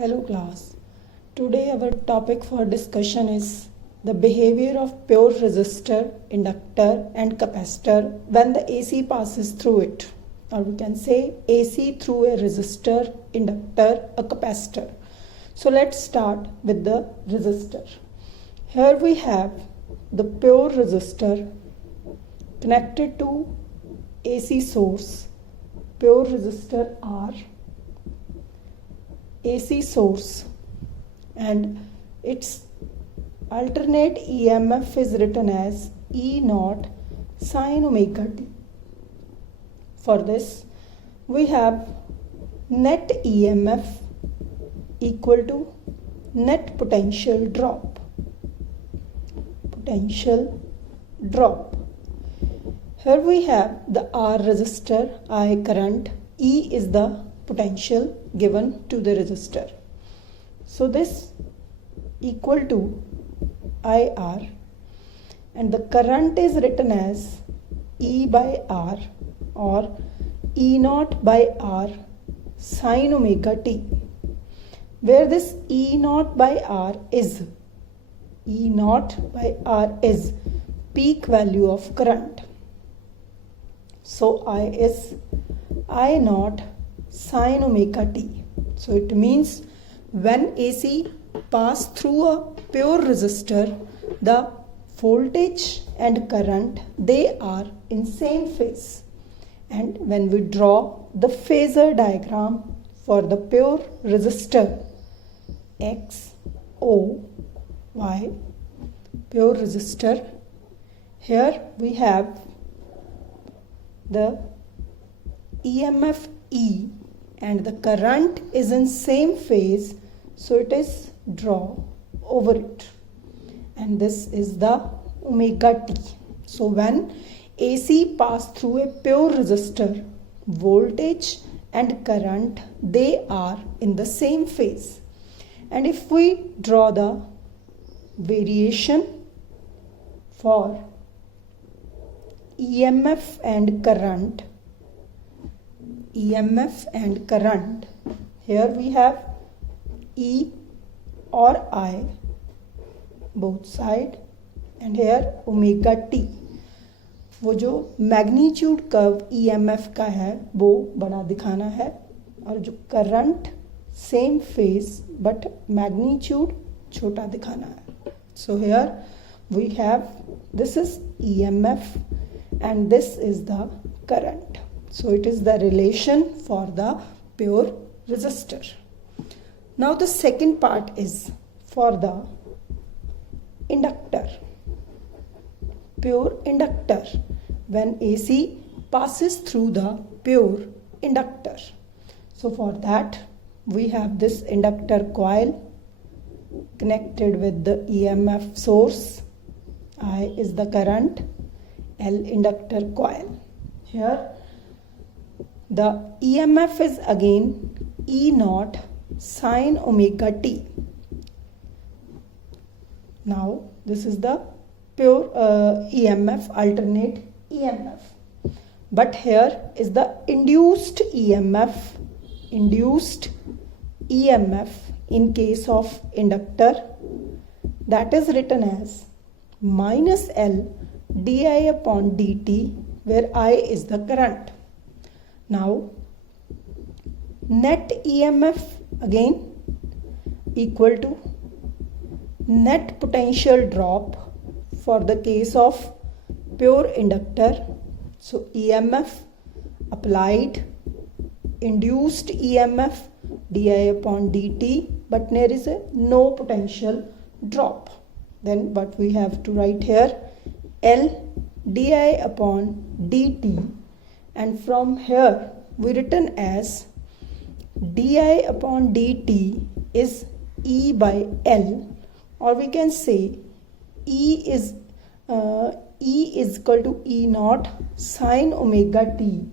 Hello class. Today our topic for discussion is the behavior of pure resistor, inductor and capacitor when the AC passes through it. Or we can say AC through a resistor, inductor, a capacitor. So let's start with the resistor. Here we have the pure resistor connected to AC source, pure resistor R, AC source, and its alternate EMF is written as E naught sine omega t. For this we have net EMF equal to net potential drop. Here we have the R resistor, I current, E is the potential given to the resistor. So this equal to IR, and the current is written as E by R or E naught by R sine omega t, where this E naught by R is peak value of current. So I is I naught sine omega t. So it means when AC pass through a pure resistor, the voltage and current, they are in same phase. And when we draw the phasor diagram for the pure resistor X, O, Y, pure resistor, here we have the EMF E and the current is in same phase, so it is draw over it, and this is the omega t. So when AC pass through a pure resistor, voltage and current, they are in the same phase. And if we draw the variation for EMF and current, here we have E or I both side, and here omega t. वो जो magnitude curve EMF का है वो बड़ा दिखाना है, और जो current same phase but magnitude छोटा दिखाना है. So here we have, this is EMF and this is the current. So it is the relation for the pure resistor. Now the second part is for the inductor, pure inductor, when AC passes through the pure inductor. So for that we have this inductor coil connected with the EMF source. I is the current, L inductor coil. Here the EMF is again E naught sine omega t. Now this is the pure EMF, alternate EMF. But here is the induced EMF in case of inductor, that is written as minus L di upon dt, where I is the current. Now net EMF again equal to net potential drop for the case of pure inductor. So EMF applied, induced EMF di upon dt, but there is no potential drop. Then what we have to write here, L di upon dt, and from here we written as di upon dt is E by L, or we can say E is equal to E naught sine omega t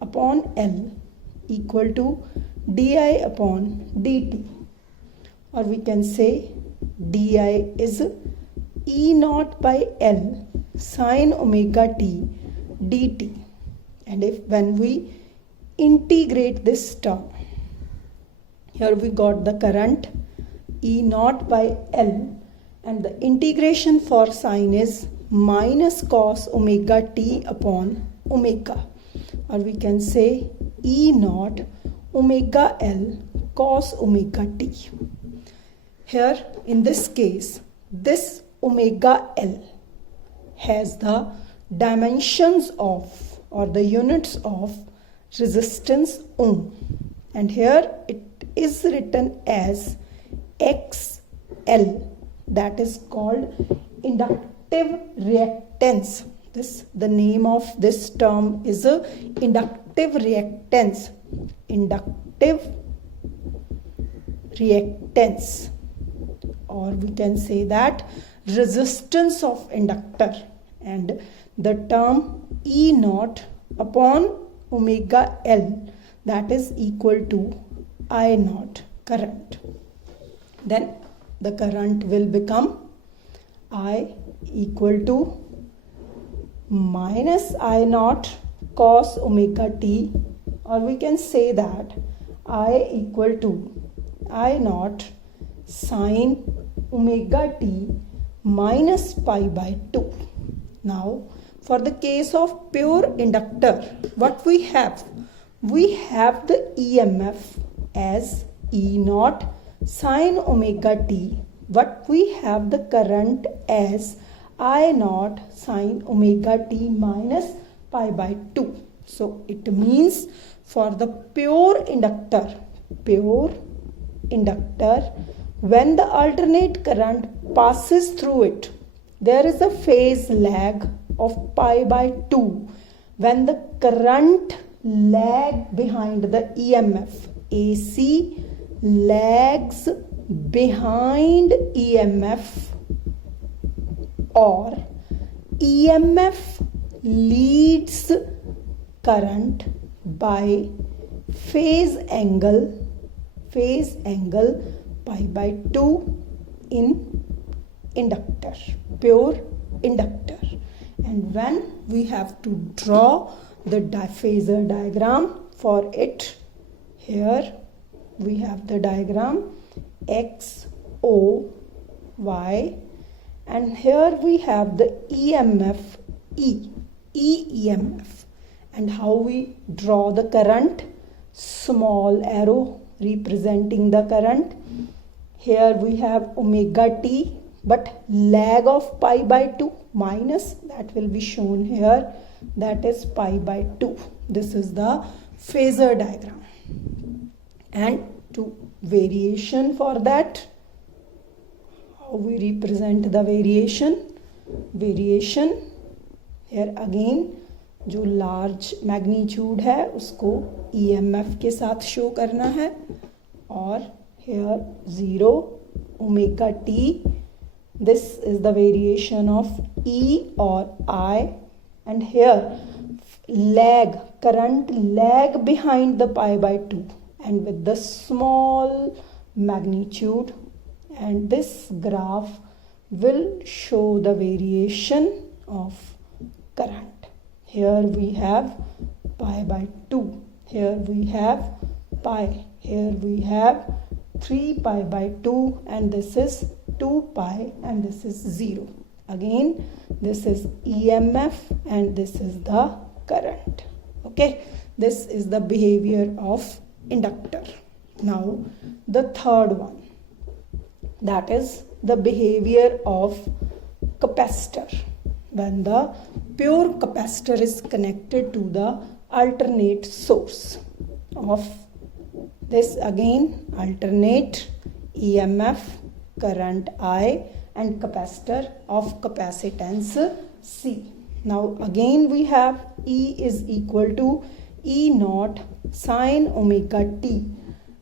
upon L equal to di upon dt, or we can say di is E naught by L sine omega t dt. And if when we integrate this term, here we got the current E naught by L, and the integration for sine is minus cos omega t upon omega, or we can say E naught omega L cos omega t. Here in this case, this omega L has the dimensions of, or the units of, resistance ohm, and here it is written as XL, that is called inductive reactance. The name of this term is a inductive reactance. Inductive reactance, or we can say that resistance of inductor, and the term E naught upon omega L, that is equal to I naught current. Then the current will become I equal to minus I naught cos omega t, or we can say that I equal to I naught sine omega t minus pi by 2. Now for the case of pure inductor, what we have? We have the EMF as E naught sine omega t, but we have the current as I naught sine omega t minus pi by 2. So it means for the pure inductor, when the alternate current passes through it, there is a phase lag of pi by 2 when the current lag behind the EMF. AC lags behind EMF, or EMF leads current by phase angle pi by 2 in inductor, pure inductor. And when we have to draw the phasor diagram for it, here we have the diagram X, O, Y, and here we have the EMF E EMF. And how we draw the current? Small arrow representing the current. Here we have omega t, but lag of pi by 2 minus, that will be shown here, that is pi by 2. This is the phasor diagram. And to variation for that, how we represent the variation? Here again जो large magnitude है उसको EMF के साथ show करना है, और here 0 omega t, this is the variation of E or I, and here current lag behind the pi by 2 and with the small magnitude, and this graph will show the variation of current. Here we have pi by 2, here we have pi, here we have 3 pi by 2, and this is 2 pi, and this is 0. Again, this is EMF and this is the current. Okay, this is the behavior of inductor. Now the third one, that is the behavior of capacitor. When the pure capacitor is connected to the alternate source of this, again alternate EMF, current I, and capacitor of capacitance C. Now again we have E is equal to E naught sine omega t.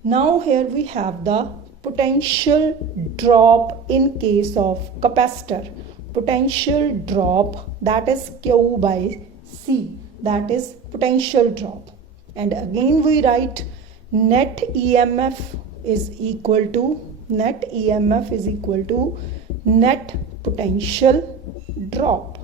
Now here we have the potential drop in case of capacitor. Potential drop, that is Q by C, that is potential drop. And again we write net EMF is equal to net potential drop,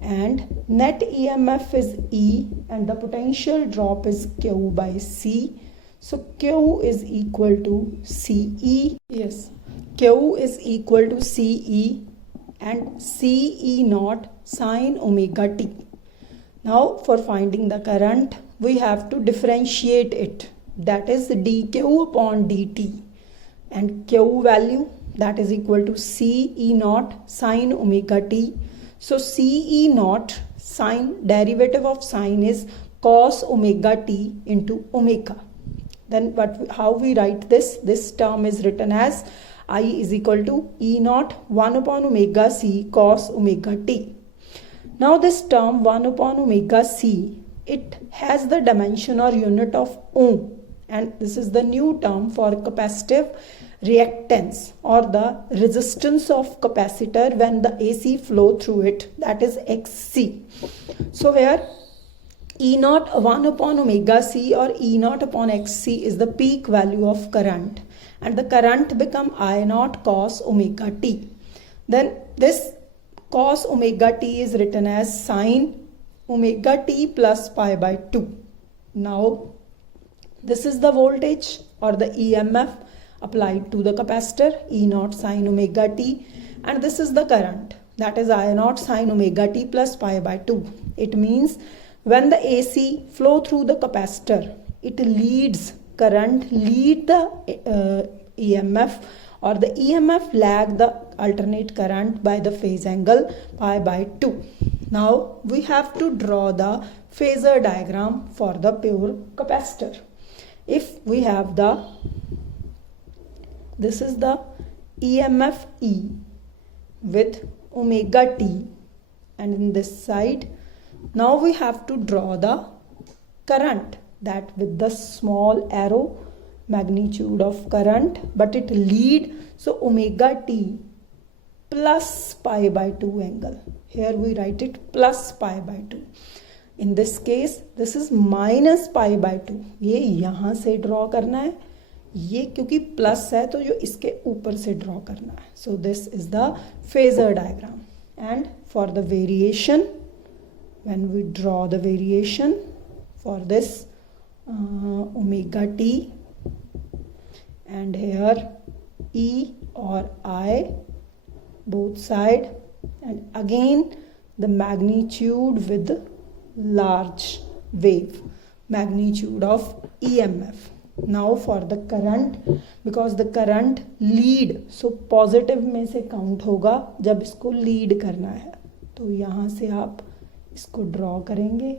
and net EMF is E and the potential drop is Q by C. So Q is equal to CE. Yes, Q is equal to CE and CE naught sine omega t. Now for finding the current, we have to differentiate it. That is dQ upon dt. And Q value, that is equal to CE naught sine omega t. So CE naught sine, derivative of sine is cos omega t into omega. Then how we write this? This term is written as I is equal to E naught 1 upon omega c cos omega t. Now this term 1 upon omega c, it has the dimension or unit of ohm, and this is the new term for capacitive reactance or the resistance of capacitor when the AC flow through it, that is XC. So here E naught 1 upon omega c or E naught upon XC is the peak value of current, and the current become I naught cos omega t. Then this cos omega t is written as sine omega t plus pi by 2. Now this is the voltage or the EMF applied to the capacitor, E naught sine omega t, and this is the current, that is I naught sine omega t plus pi by 2. It means when the AC flow through the capacitor, it leads current, lead the EMF, or the EMF lag the alternate current by the phase angle pi by 2. Now we have to draw the phasor diagram for the pure capacitor. If we have this is the EMF E with omega t, and in this side, now we have to draw the current, that with the small arrow, magnitude of current, but it lead, so omega t plus pi by 2 angle. Here we write it plus pi by 2. In this case, this is minus pi by 2. ये यहाँ से draw करना है, ये क्योंकि plus है तो जो इसके ऊपर से draw करना है. So this is the phasor diagram. And for the variation, when we draw the variation for this omega t, and here E or I, both side, and again the magnitude with large wave, magnitude of EMF. Now for the current, because the current lead, so positive में से count होगा जब इसको lead करना है, तो यहाँ से आप इसको ड्रॉ करेंगे,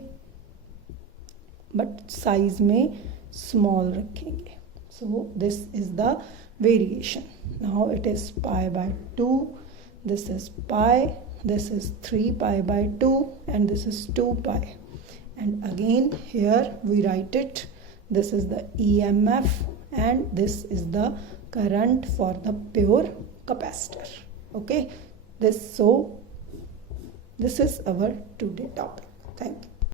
बट साइज में स्मॉल रखेंगे. So this is the variation. Now it is pi by 2, this is pi, this is 3 pi by 2, and this is 2 pi. And again here we write it, this is the EMF and this is the current for the pure capacitor. Okay, this is our today topic. Thank you.